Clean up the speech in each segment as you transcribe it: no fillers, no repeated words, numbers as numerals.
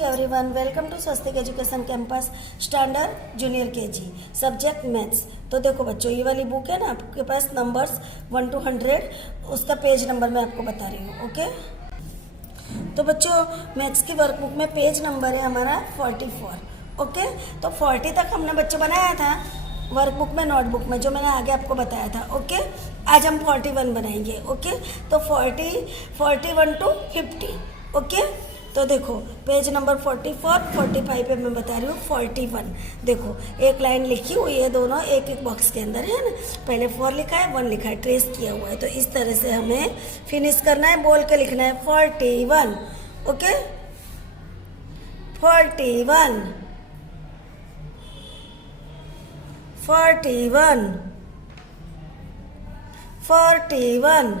Everyone, welcome to Swastik education campus standard junior KG subject maths. तो देखो बच्चों, ये वाली बुक है ना आपके पास, नंबर्स 1 to 100, उसका पेज नंबर मैं आपको बता रही हूँ। ओके, तो बच्चों मैथ्स की वर्कबुक में पेज नंबर है हमारा 44। ओके, तो 40 तक हमने बच्चों बनाया था वर्कबुक में, नोटबुक में, जो मैंने आगे आपको बताया था। ओके, आज हम 41 बनाएंगे। ओके, तो 41 to 50। ओके, तो देखो पेज नंबर 44, 45 पे मैं बता रही हूँ 41। देखो एक लाइन लिखी हुई है, दोनों एक एक बॉक्स के अंदर है ना। पहले 4 लिखा है, 1 लिखा है, ट्रेस किया हुआ है। तो इस तरह से हमें फिनिश करना है, बोल के लिखना है 41। ओके, 41, 41, 41,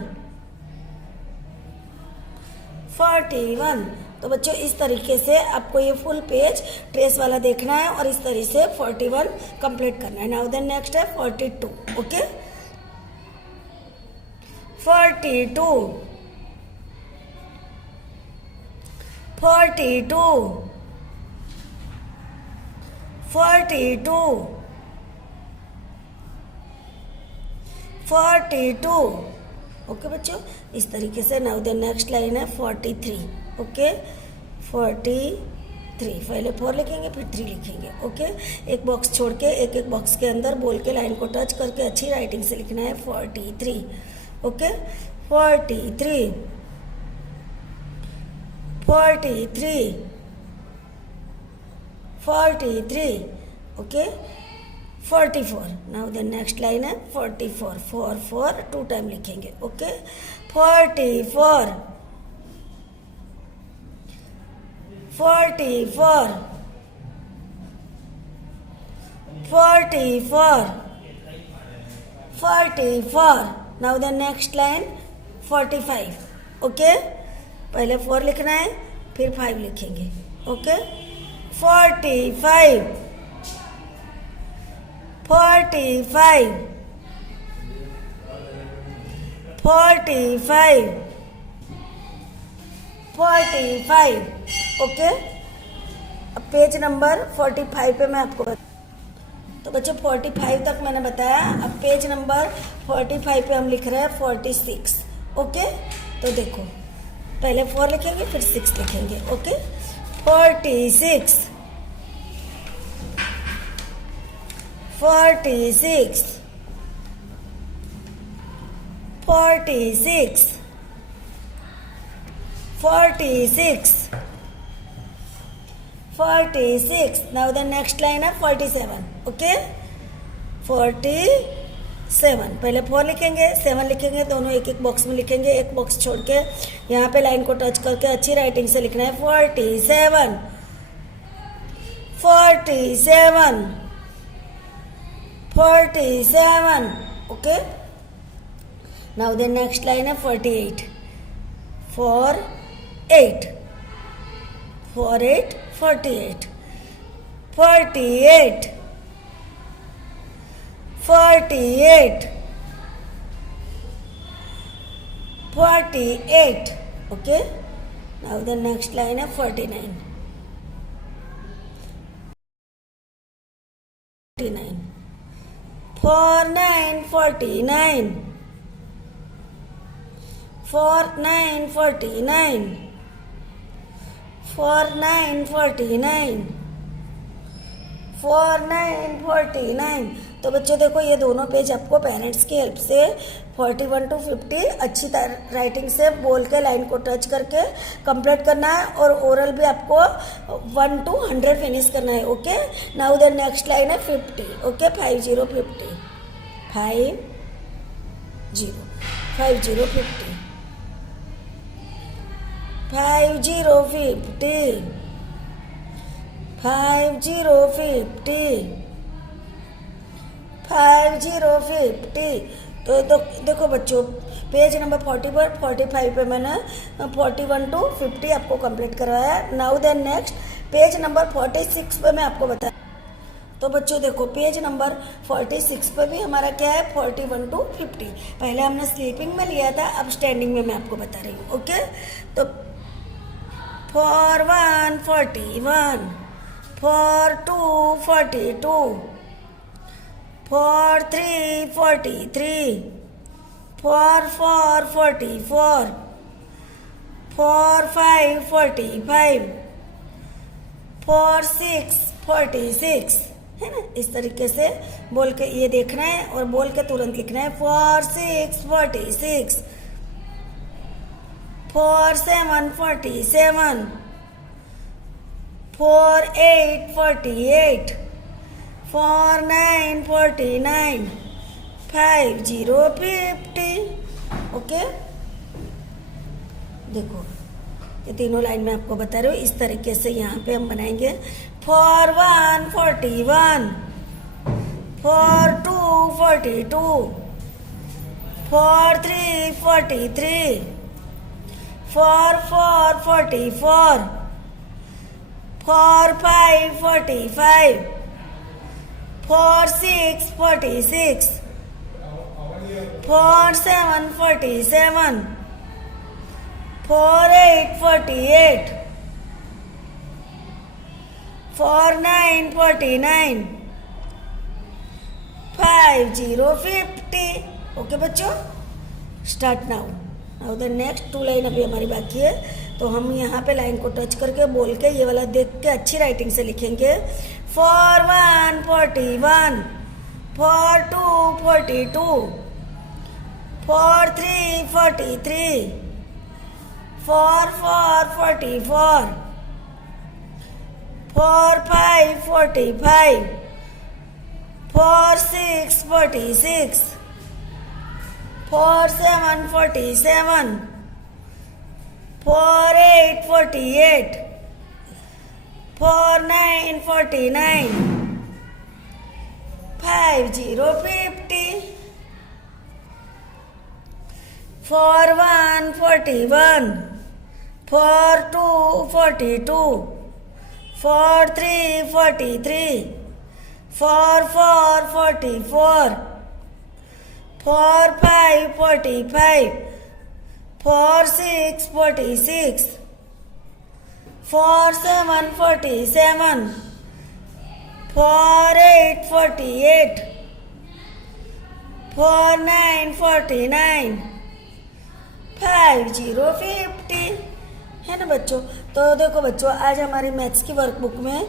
41। तो बच्चों इस तरीके से आपको ये फुल पेज ट्रेस वाला देखना है और इस तरीके से 41 कंप्लीट करना है। नाउ देन नेक्स्ट है 42। ओके, 42, 42, 42, 42। ओके बच्चों, इस तरीके से। नाउ देन नेक्स्ट लाइन है 43। ओके, 43, पहले 4 लिखेंगे फिर 3 लिखेंगे। ओके, एक बॉक्स छोड़ के एक एक बॉक्स के अंदर बोल के लाइन को टच करके अच्छी राइटिंग से लिखना है 43। Okay, 43, 43, 43। Okay, 44। Now then next line है 44, 4 2 टाइम लिखेंगे। Okay, 44, 44, 44, 44। Now then next line 45। Okay, पहले 4 लिखना है फिर 5 लिखेंगे। ओके, 45, 45, 45, 45। ओके, अब पेज नंबर 45 पे मैं आपको तो बच्चों 45 तक मैंने बताया। अब पेज नंबर 45 पे हम लिख रहे हैं 46। ओके, तो देखो पहले 4 लिखेंगे फिर 6 लिखेंगे। Okay, 46, 46, 46, 46, 46। Now the next line है 47। ओके, 47, पहले 4 लिखेंगे 7 लिखेंगे, दोनों एक एक बॉक्स में लिखेंगे। एक बॉक्स छोड़ के यहाँ पे लाइन को टच करके अच्छी राइटिंग से लिखना है 47, 47, 47। Okay, now the next line है 48, 48, 48, 48, 48, 48, 48। Okay, now the next line है 49, 49, 49, 49, 49, 49, 49, 49, 49, 49। तो बच्चों देखो ये दोनों पेज आपको पेरेंट्स की हेल्प से 41 to 50 अच्छी राइटिंग से बोल के लाइन को टच करके कंप्लीट करना है और ओरल भी आपको 1 to 100 फिनिश करना है। Okay, now the next line है 50। ओके, 50, 50, 50, 50, 50, 50, 50, 50, 50, 50। तो देखो बच्चों पेज नंबर 45 पे मैंने 41 to 50 आपको कंप्लीट करवाया। Now then next page number 46 पे मैं आपको बता। तो बच्चों देखो पेज नंबर 46 पे भी हमारा क्या है 41 to 50। पहले हमने स्लीपिंग में लिया था, अब स्टैंडिंग में मैं आपको बता रही हूँ। ओके, तो 4 1 41, 4 2 42, 4 3 43, 4 4 44, 4 5 45, 4 6 46, है ना। इस तरीके से बोल के ये देखना है और बोल के तुरंत लिखना है। 4 6 46, 4 7 47, 4 8 48, 4 9 49, 5 0 50। ओके, देखो ये तीनों लाइन में आपको बता रही हूँ। इस तरीके से यहाँ पे हम बनाएंगे। 4 1 41, 4 2 42, 4 3 43, 4 4 44, 4 5 45, 4 6 46, 4 7 47, 4 8 48, 4 9 49, 5 0 50। ओके बच्चों, start now. Now the next 2 line अभी हमारी बाकी है, तो हम यहाँ पे लाइन को टच करके बोल के ये वाला देख के अच्छी राइटिंग से लिखेंगे। 4 1 41, 4 2 42, 4 3 43, 4 4 44, 4 5 45, 4 6 46, 4 7 47, 4 8 48, 4 9 49, 5 0 50, 4 1 41, 4 2 42, 4 3 43, 4 4 44, 4 5 45, 4 6 46, 4 7 47, 4 8 48, 4 9 49, 5 0 50, है ना बच्चों। तो देखो बच्चों, आज हमारी मैथ्स की वर्कबुक में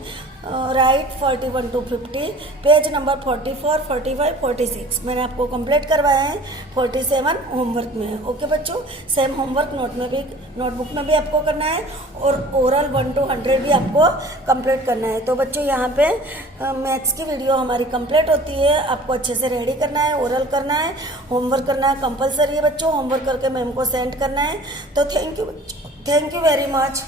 राइट 41 to 50, पेज नंबर 44 45 46 मैंने आपको कंप्लीट करवाया है। 47 होमवर्क में है। ओके बच्चों, सेम होमवर्क नोटबुक में भी आपको करना है और ओरल 1 to 100 भी आपको कंप्लीट करना है। तो बच्चों यहाँ पे मैथ्स की वीडियो हमारी कंप्लीट होती है। आपको अच्छे से रेडी करना है, ओरल करना है, होमवर्क करना है, कंपलसरी है बच्चों। होमवर्क करके मैम को सेंड करना है। तो थैंक यू वेरी मच।